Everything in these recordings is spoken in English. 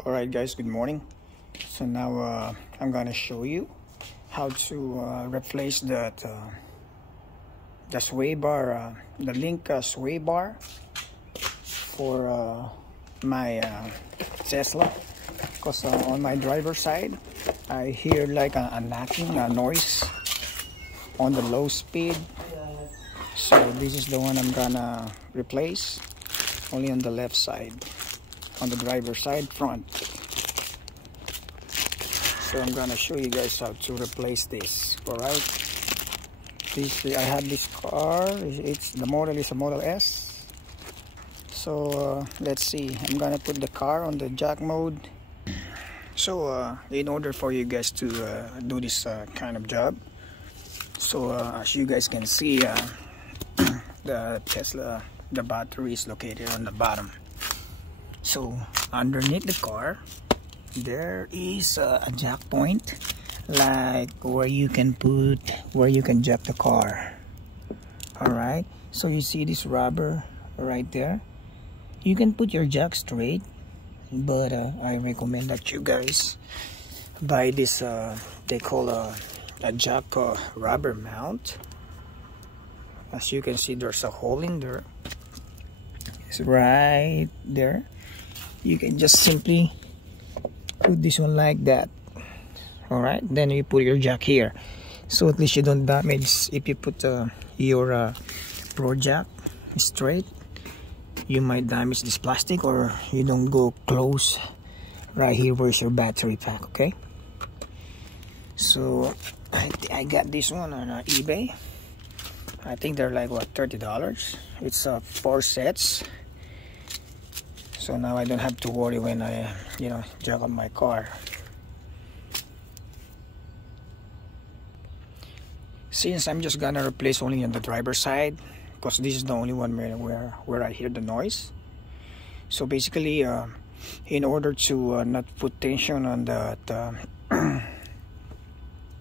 Alright guys, good morning. So now I'm gonna show you how to replace the sway bar, the link sway bar for my Tesla, because on my driver's side I hear like a knocking, a noise on the low speed. So this is the one I'm gonna replace, only on the left side, on the driver's side front. So I'm gonna show you guys how to replace this. Alright, I have this car. The model is a Model S. So let's see, I'm gonna put the car on the jack mode. So in order for you guys to do this kind of job, so as you guys can see, the Tesla, the battery is located on the bottom. So underneath the car there is a jack point, like where you can jack the car. All right, so you see this rubber right there. You can put your jack straight, but I recommend that you guys buy this they call a jack rubber mount. As you can see, there's a hole in there. It's right there. You can just simply put this one like that. All right, then you put your jack here, so at least you don't damage. If you put your pro jack straight, you might damage this plastic, or you don't go close right here where's your battery pack. Okay, so I got this one on eBay. I think they're like what, $30. It's 4 sets. So now I don't have to worry when I jack up my car. Since I'm just gonna replace only on the driver's side, because this is the only one where I hear the noise. So basically in order to not put tension on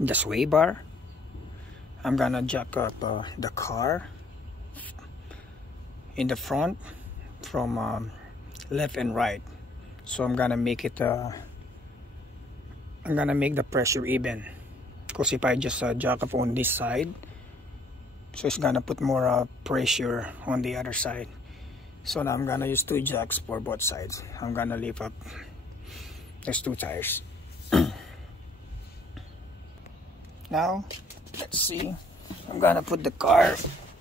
the sway bar, I'm gonna jack up the car in the front from left and right. So I'm gonna make it I'm gonna make the pressure even, because if I just jack up on this side, so it's gonna put more pressure on the other side. So now I'm gonna use 2 jacks for both sides. I'm gonna lift up these 2 tires. Now let's see, I'm gonna put the car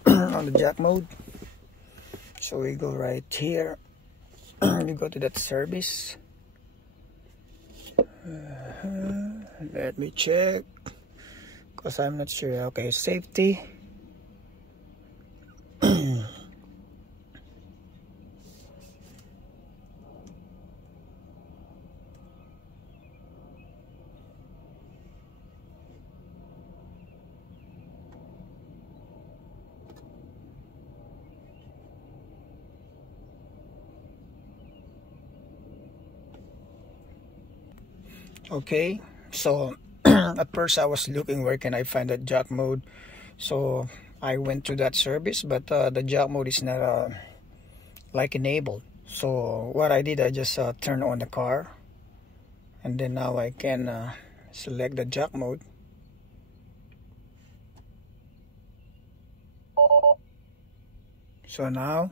on the jack mode. So we go right here. You go to that service. Let me check, because I'm not sure. Okay, safety. Okay, so at first I was looking where can I find that jack mode. So I went to that service, but the jack mode is not like enabled. So what I did, I just turned on the car, and then now I can select the jack mode. So now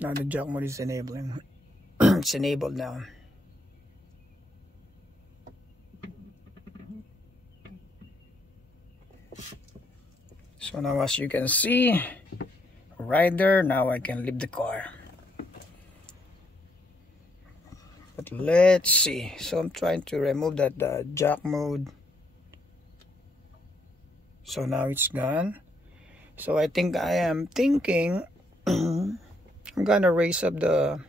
the jack mode is enabling. It's enabled now. So now as you can see right there, now I can leave the car. But let's see, so I'm trying to remove that jack mode. So now it's gone. So I think I am thinking I'm gonna raise up the,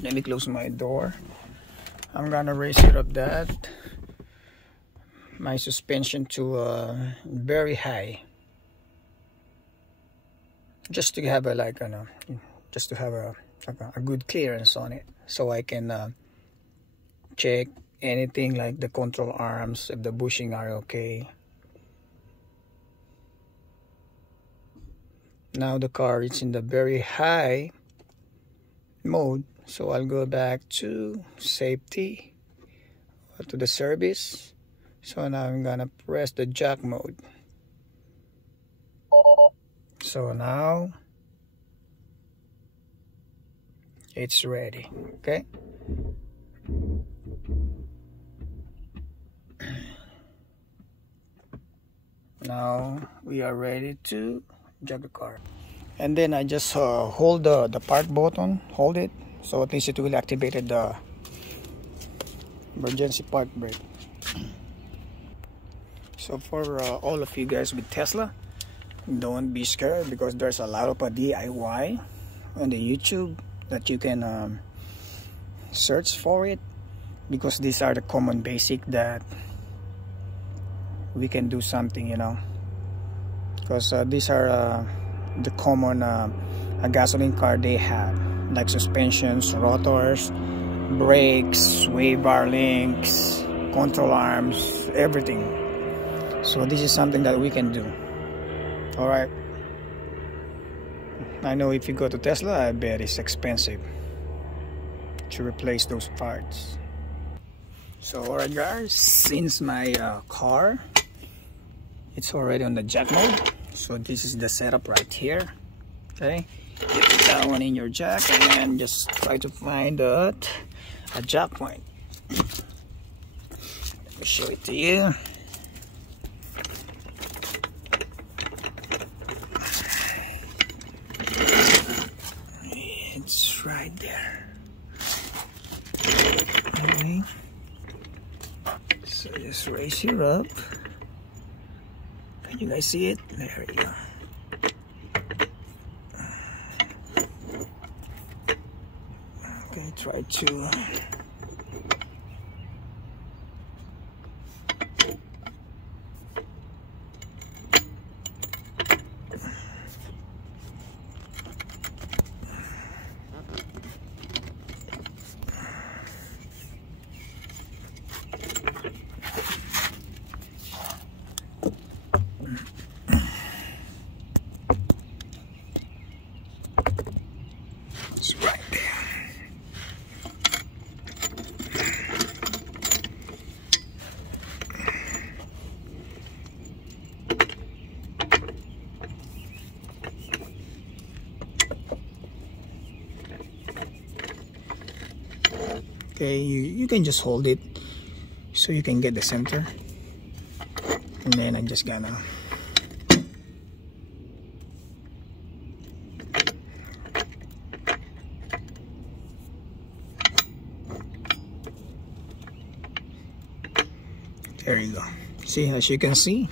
let me close my door. I'm gonna raise it up my suspension to very high, just to have a good clearance on it, so I can check anything like the control arms, if the bushing are okay. Now the car is in the very high mode, So I'll go back to safety, to the service. So now I'm gonna press the jack mode. So now it's ready. Okay, now we are ready to jack the car. And then I just hold the park button, hold it, so at least it will activate the emergency park brake. So for all of you guys with Tesla, don't be scared, because there's a lot of DIY on the YouTube that you can search for it, because these are the common basic that we can do something, you know, because these are the common a gasoline car they have, like suspensions, rotors, brakes, sway bar links, control arms, everything. So this is something that we can do. All right, I know if you go to Tesla, I bet it's expensive to replace those parts. So alright guys, since my car, it's already on the jack mode, so this is the setup right here. Okay, you put that one in your jack and then just try to find a jack point. Let me show it to you. It's right there. Okay, so just raise it up. Can you guys see it? There you go. Okay, try to okay, you can just hold it so you can get the center, and then I'm just gonna there you go. See, as you can see,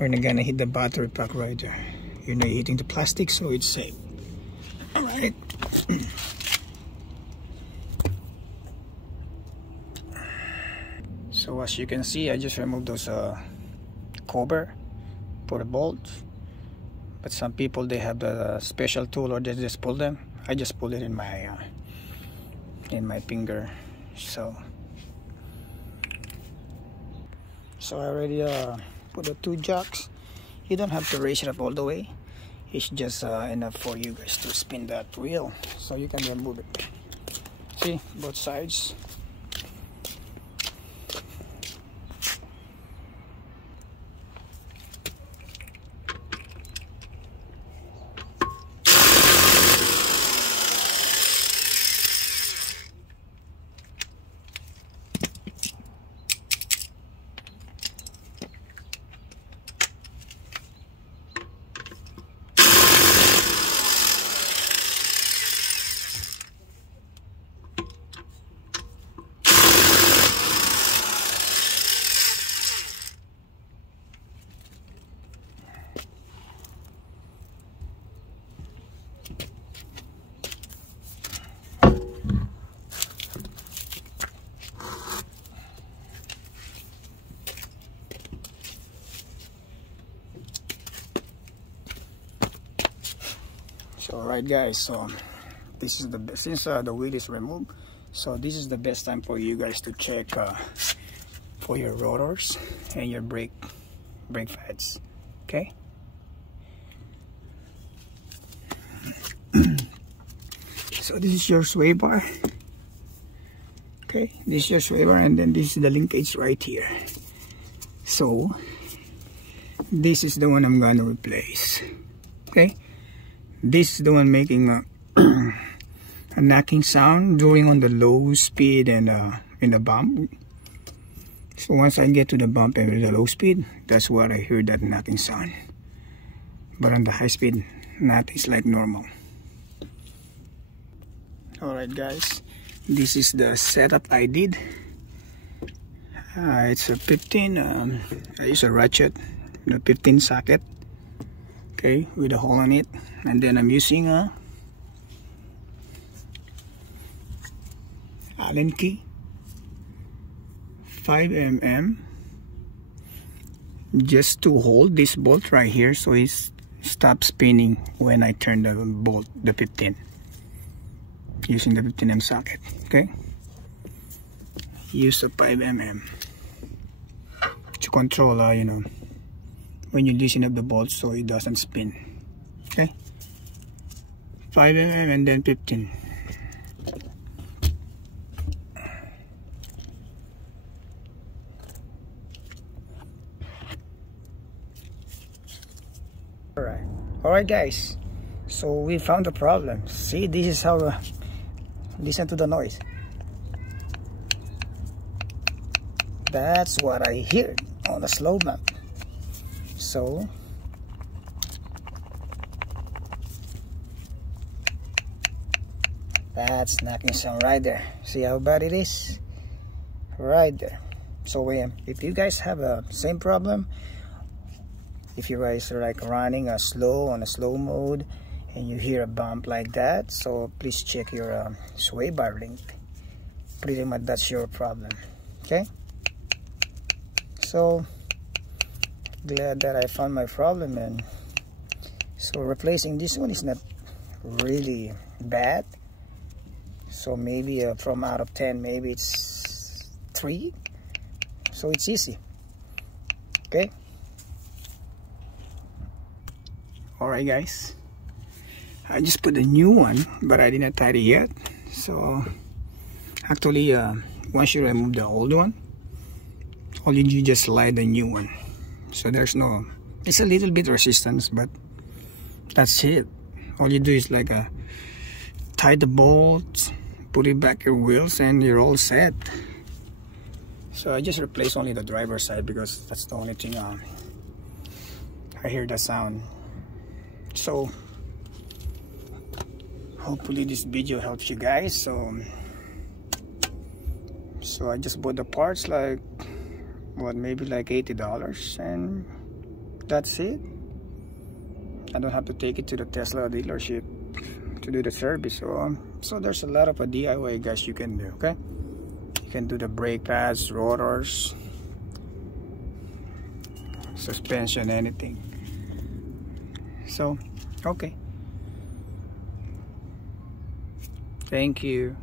we're not gonna hit the battery pack right there. You're not hitting the plastic, so it's safe. All right. So as you can see, I just removed those cover for the bolts, but some people, they have the special tool, or they just pull them. I just pull it in my finger. So I already put the two jacks. You don't have to raise it up all the way. It's just enough for you guys to spin that wheel, so you can remove it. See, both sides. So alright guys, so this is the best, since the wheel is removed, so this is the best time for you guys to check for your rotors and your brake pads. Okay, So this is your sway bar. Okay, this is your sway bar, and then this is the linkage right here. So this is the one I'm gonna replace. Okay, this is the one making a knocking sound during on the low speed and in the bump. So once I get to the bump and with the low speed, that's where I hear that knocking sound. But on the high speed, nothing's like normal. Alright guys, this is the setup I did. It's a 15, I use a ratchet, the 15 socket, okay, with a hole in it. And then I'm using a Allen key 5mm just to hold this bolt right here so it stops spinning when I turn the bolt, the 15, using the 15mm socket. Okay, use a 5mm to control you know, when you loosen up the bolt so it doesn't spin. Okay, 5mm and then 15. Alright guys, so we found the problem. See, this is how listen to the noise. That's what I hear on the slow bump. So that's knocking sound right there. See how bad it is? Right there. So if you guys have a same problem, if you guys are like running a slow on a slow mode and you hear a bump like that, so please check your sway bar link. Pretty much that's your problem. Okay, so glad that I found my problem, and so replacing this one is not really bad. So maybe from out of 10, maybe it's 3. So it's easy. Okay. Alright guys, I just put a new one, but I didn't tidy yet. So actually once you remove the old one, all you do just slide the new one. So there's no, it's a little bit resistance, but that's it. All you do is like tie the bolts, put it back your wheels, and you're all set. So I just replaced only the driver's side because that's the only thing I hear the sound. So hopefully this video helps you guys. So I just bought the parts, like what, maybe like $80, and that's it. I don't have to take it to the Tesla dealership to do the service. So there's a lot of DIY guys you can do. Okay, you can do the brake pads, rotors, suspension, anything. So okay, thank you.